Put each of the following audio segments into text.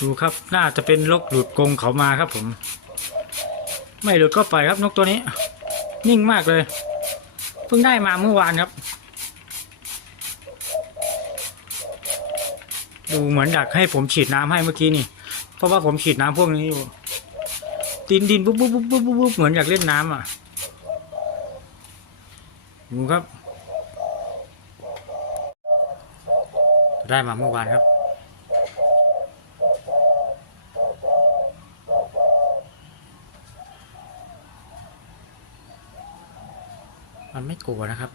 ดูครับน่าจะเป็นลกหลุดกรงเขามาครับผม ไม่หลุดก็ปล่อยครับนกตัวนี้ นิ่งมากเลยเพิ่งได้มาเมื่อวานครับ ดูเหมือนอยากให้ผมฉีดน้ำให้เมื่อกี้นี่ เพราะว่าผมฉีดน้ำพวกนี้อยู่ดินดินปุ๊บปุ๊บปุ๊บปุ๊บปุ๊บเหมือนอยากเล่นน้ำอะดูครับ ได้มาเมื่อวานครับ มันไม่กลัวนะครับ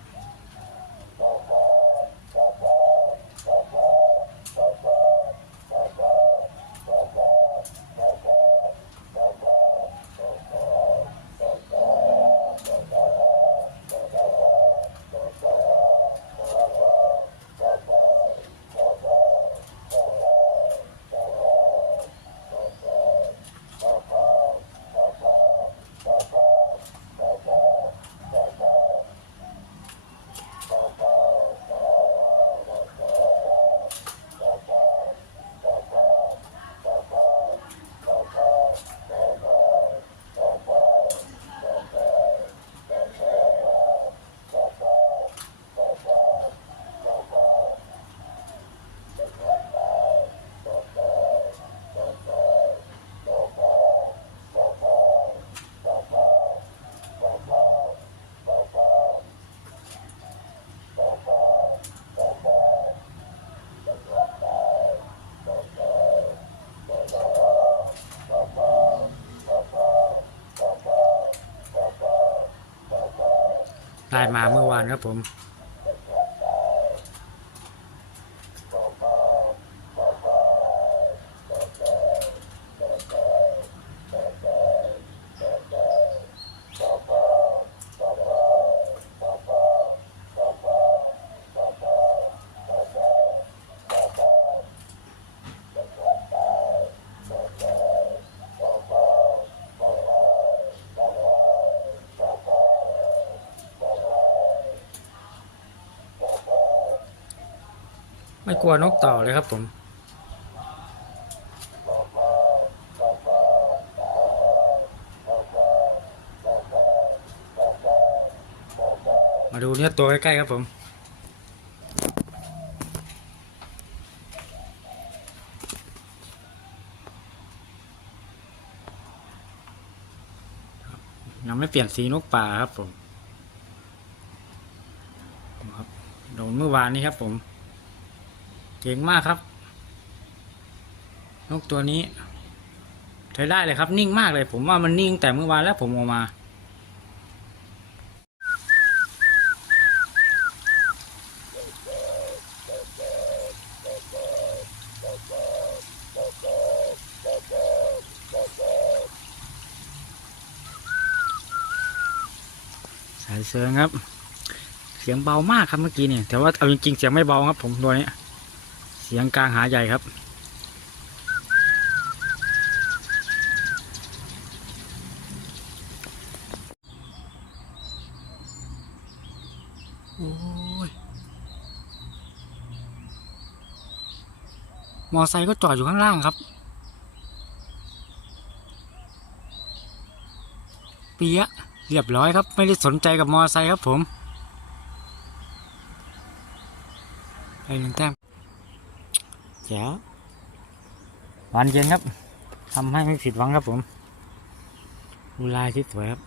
ได้มาเมื่อวานครับผม ไม่กลัวนกต่อเลยครับผมมาดูเนื้อตัวใกล้ๆครับผม ยังไม่เปลี่ยนสีนกป่าครับผมครับโดนเมื่อวานนี้ครับผม เก่งมากครับ นกตัวนี้ใช้ได้เลยครับ นิ่งมากเลย ผมว่ามันนิ่งแต่เมื่อวานแล้วผมออกมา สายเสืองครับ เสียงเบามากครับเมื่อกี้เนี่ย แต่ว่าเอาจริงๆเสียงไม่เบาครับผมตัวนี้ เสียงกลางหาใหญ่ครับ โอ้ย มอไซค์ก็จอดอยู่ข้างล่างครับ เปียเรียบร้อยครับ ไม่ได้สนใจกับมอไซค์ครับผมไปหนึ่งแต้ม แจ๋วหวานเย็นครับทำให้ไม่ผิดหวังครับผมดูลายที่สวยครับ